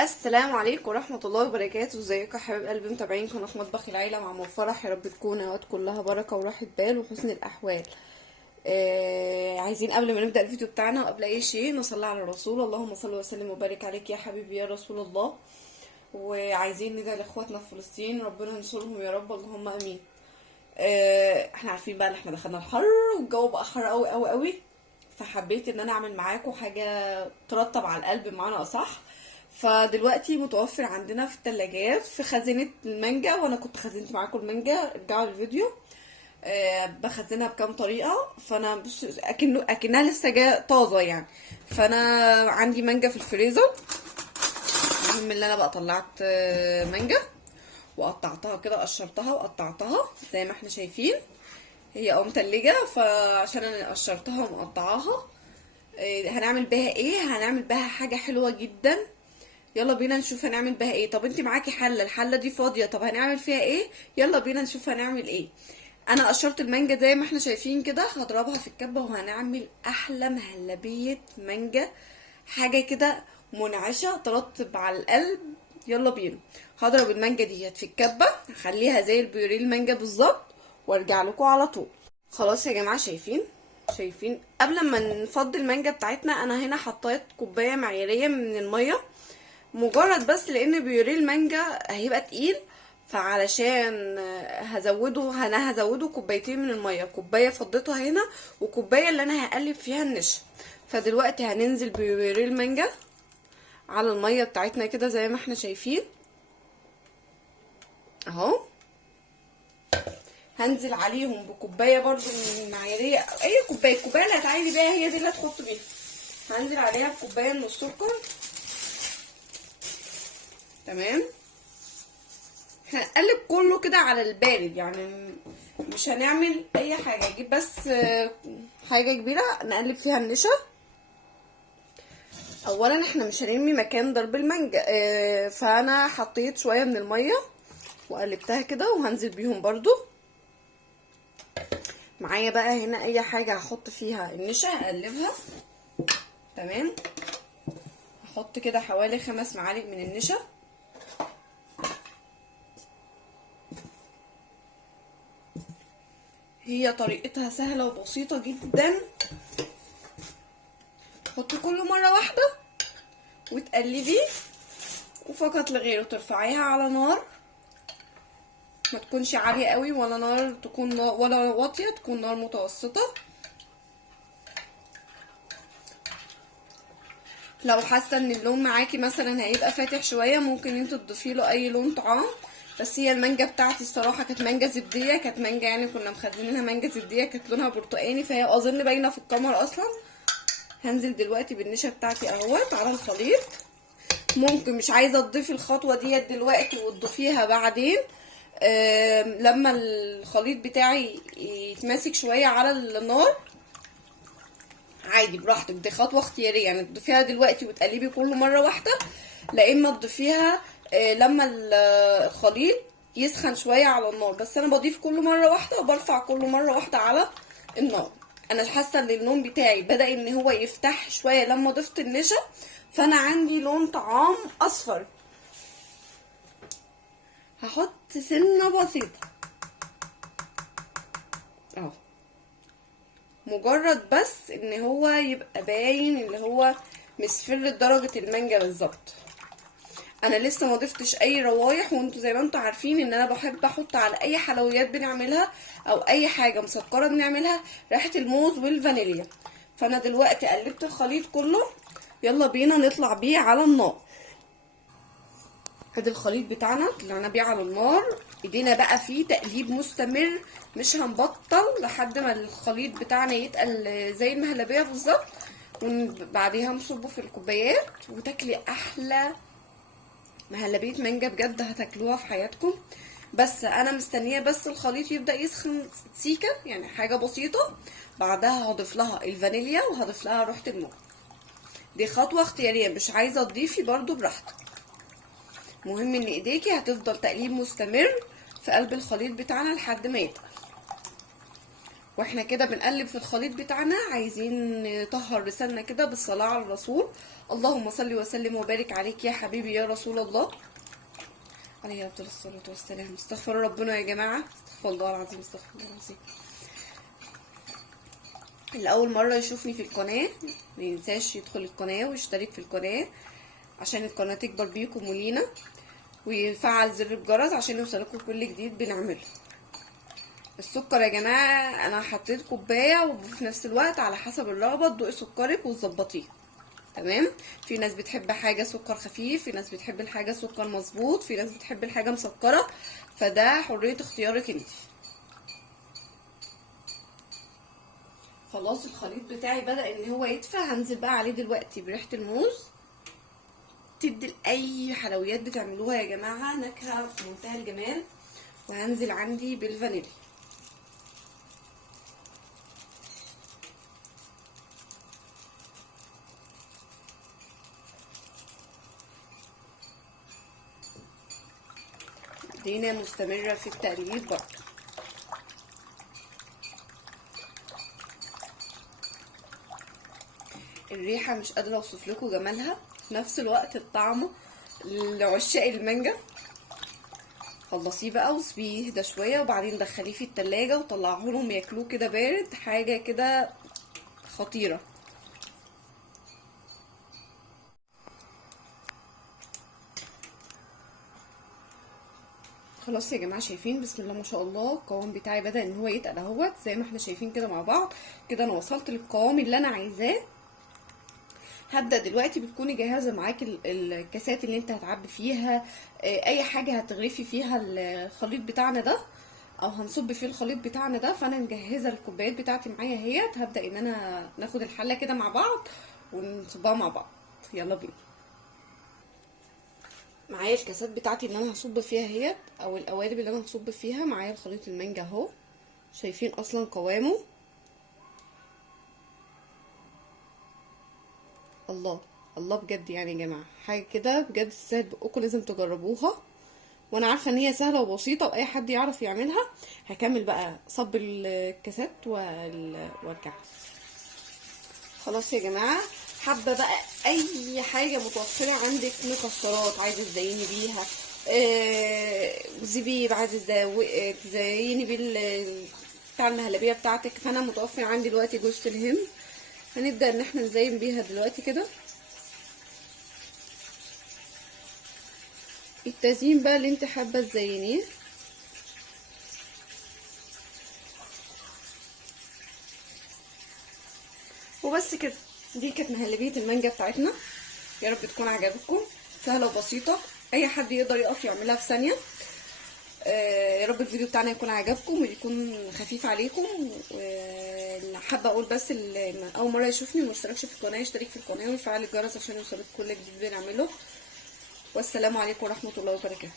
السلام عليكم ورحمة الله وبركاته. ازيكم يا حبايب قلبي متابعين قناة مطبخ العيلة مع فرح؟ يا رب تكون اوقات كلها بركة وراحة بال وحسن الاحوال. عايزين قبل ما نبدأ الفيديو بتاعنا وقبل اي شيء نصلي على الرسول. اللهم صل وسلم وبارك عليك يا حبيبي يا رسول الله. وعايزين ندعي لاخواتنا في فلسطين ربنا ينصرهم يا رب، اللهم امين. احنا عارفين بقى ان احنا دخلنا الحر والجو بقى حر قوي قوي قوي، فحبيت ان انا اعمل معاكم حاجة ترطب على القلب بمعنى اصح. فدلوقتي متوفر عندنا في الثلاجات في خزينة المانجا، وانا كنت خزنت معاكم المانجا، ارجعوا الفيديو. بخزنها بكام طريقة. فانا بص اكنها لسه جايه طازة يعني. فانا عندي مانجا في الفريزر. المهم اللي انا بقى طلعت مانجا وقطعتها كده، قشرتها وقطعتها زي ما احنا شايفين. هي متلجة، فعشان انا قشرتها ومقطعاها هنعمل بها ايه؟ هنعمل بها حاجة حلوة جدا. يلا بينا نشوف هنعمل بها ايه. طب انت معاكي حله، الحله دي فاضيه، طب هنعمل فيها ايه؟ يلا بينا نشوف هنعمل ايه. انا قشرت المانجا زي ما احنا شايفين كده، هضربها في الكبه وهنعمل احلى مهلبيه مانجا، حاجه كده منعشه ترطب على القلب. يلا بينا. هضرب المانجا ديت في الكبه، هخليها زي البيوريه المانجا بالظبط وارجع لكم على طول. خلاص يا جماعه، شايفين قبل ما نفضي المانجا بتاعتنا انا هنا حطيت كوبايه معياريه من الميه، مجرد بس لان بيوريه المانجا هيبقى تقيل، فعلشان انا هزوده كوبايتين من الميه، كوبايه فضيتها هنا وكوبايه اللي انا هقلب فيها النشا. فدلوقتي هننزل ببيوريه المانجا على الميه بتاعتنا كده زي ما احنا شايفين اهو. هنزل عليهم بكوبايه برضو من المعياريه، اي الكوبايه اللي هتعايري بيها هي دي اللي هتحط بيها. هنزل عليها بكوبايه من السكر. تمام. هنقلب كله كده على البارد، يعني مش هنعمل اي حاجه، اجيب بس حاجه كبيره نقلب فيها النشا. اولا احنا مش هنرمي مكان ضرب المانجا، فانا حطيت شويه من الميه وقلبتها كده وهنزل بيهم برضو معايا. بقى هنا اي حاجه هحط فيها النشا هقلبها. تمام. هحط كده حوالي 5 معالق من النشا. هي طريقتها سهله وبسيطه جدا. حطي كله مره واحده وتقلبي، وفقط لغيره ترفعيها على نار ما تكونش عاليه قوي ولا نار تكون ولا واطيه، تكون نار متوسطه. لو حاسه ان اللون معاكي مثلا هيبقى فاتح شويه ممكن انت تضيفي له اي لون طعام. بس هي المانجا بتاعتي الصراحه كانت مانجا زبديه، كانت مانجا يعني كنا مخزنينها مانجا زبديه، كانت لونها برتقاني، فهي اظن باينه في الكاميرا اصلا. هنزل دلوقتي بالنشا بتاعتي اهوت على الخليط. ممكن مش عايزه تضيفي الخطوه ديت دلوقتي وتضيفيها بعدين لما الخليط بتاعي يتماسك شويه على النار، عادي براحتك، دي خطوه اختياريه. يعني تضيفيها دلوقتي وتقلبي كله مره واحده، لا اما تضيفيها لما الخليط يسخن شويه على النار. بس انا بضيف كله مره واحده وبرفع كله مره واحده على النار. انا حاسه ان اللون بتاعي بدا ان هو يفتح شويه لما ضفت النشا، فانا عندي لون طعام اصفر. هحط سنه بسيطه اهو، مجرد بس ان هو يبقى باين اللي هو مصفر لدرجه المانجا بالظبط. انا لسه ما ضفتش اي روايح، وانتوا زي ما انتوا عارفين ان انا بحب احط على اي حلويات بنعملها او اي حاجه مسكره بنعملها ريحه الموز والفانيليا. فانا دلوقتي قلبت الخليط كله، يلا بينا نطلع بيه على النار. ادي الخليط بتاعنا طلعنا بيه على النار، ايدينا بقى فيه تقليب مستمر، مش هنبطل لحد ما الخليط بتاعنا يتقل زي المهلبيه بالظبط. وبعديها نصبه في الكوبايات وتاكلي احلى مهلبيه مانجا بجد هتاكلوها في حياتكم. بس انا مستنيه بس الخليط يبدا يسخن سيكه، يعني حاجه بسيطه. بعدها هضيف لها الفانيليا وهضيف لها ريحه الموز. دي خطوه اختياريه، مش عايزه تضيفي برضو براحتك. مهم ان ايديكي هتفضل تقليب مستمر في قلب الخليط بتاعنا لحد ما يتقل. واحنا كده بنقلب في الخليط بتاعنا عايزين نطهر لساننا كده بالصلاة على الرسول. اللهم صل وسلم وبارك عليك يا حبيبي يا رسول الله عليه افضل الصلاة والسلام. استغفر ربنا يا جماعة، استغفر الله العظيم، استغفر الله العظيم. اللي اول مرة يشوفني في القناة مينساش يدخل القناة ويشترك في القناة عشان القناة تكبر بيكم ولينا، ويفعل زر الجرس عشان يوصلكم كل جديد بنعمله. السكر يا جماعة انا حطيت كوباية، وفي نفس الوقت على حسب الرغبة تدوقي سكرك وتظبطيه. تمام. في ناس بتحب حاجة سكر خفيف، في ناس بتحب الحاجة سكر مظبوط، في ناس بتحب الحاجة مسكرة، فده حرية اختيارك انت. خلاص الخليط بتاعي بدأ ان هو يدفى، هنزل بقى عليه دلوقتي بريحة الموز. تدي لأي حلويات بتعملوها يا جماعة نكهة في منتهى الجمال. وهنزل عندي بالفانيليا. دينا مستمرة في التقليب برضه. الريحة مش قادرة اوصف لكم جمالها، في نفس الوقت الطعم لعشاق المانجا. خلصيه بقى وسيبيه يهدى شوية، وبعدين دخليه في التلاجة وطلعه لهم ياكلوه كده بارد، حاجة كده خطيرة. خلاص يا جماعه شايفين بسم الله ما شاء الله القوام بتاعي بدأ ان هو يتقل اهوت زي ما احنا شايفين كده مع بعض. كده انا وصلت للقوام اللي انا عايزاه. هبدأ دلوقتي بتكوني جاهزه معاكي الكاسات اللي انت هتعبي فيها اي حاجه هتغرفي فيها الخليط بتاعنا ده، او هنصب فيه الخليط بتاعنا ده. فانا مجهزه الكوبايات بتاعتي معايا اهيت. هبدأ ان انا ناخد الحله كده مع بعض ونصبها مع بعض. يلا بينا. معايا الكاسات بتاعتي اللي انا هصب فيها اهيت، او القوالب اللي انا هصب فيها. معايا الخليط المانجا اهو، شايفين اصلا قوامه. الله الله بجد يعني يا جماعه حاجه كده بجد تستاهل بقكم، لازم تجربوها. وانا عارفه ان هي سهله وبسيطه واي حد يعرف يعملها. هكمل بقى صب الكاسات وارجع. خلاص يا جماعه، حابه بقى اي حاجه متوفره عندك، مكسرات عايزه تزيني بيها، زبيب عايزه تزيني بتاع المهلبيه بتاعتك. فانا متوفر عندي دلوقتي جوز الهند، هنبدا ان احنا نزين بيها دلوقتي كده. التزيين بقى اللي انت حابه تزينيه. وبس كده، دي كانت مهلبيه المانجا بتاعتنا. يا رب تكون عجبتكم، سهله وبسيطه، اي حد يقدر يقف يعملها في ثانيه. يا رب الفيديو بتاعنا يكون عجبكم ويكون خفيف عليكم. حابه اقول بس اللي اول مره يشوفني وما اشتركش في القناه يشترك في القناه ويفعل الجرس عشان يوصلك كل جديد بنعمله. والسلام عليكم ورحمه الله وبركاته.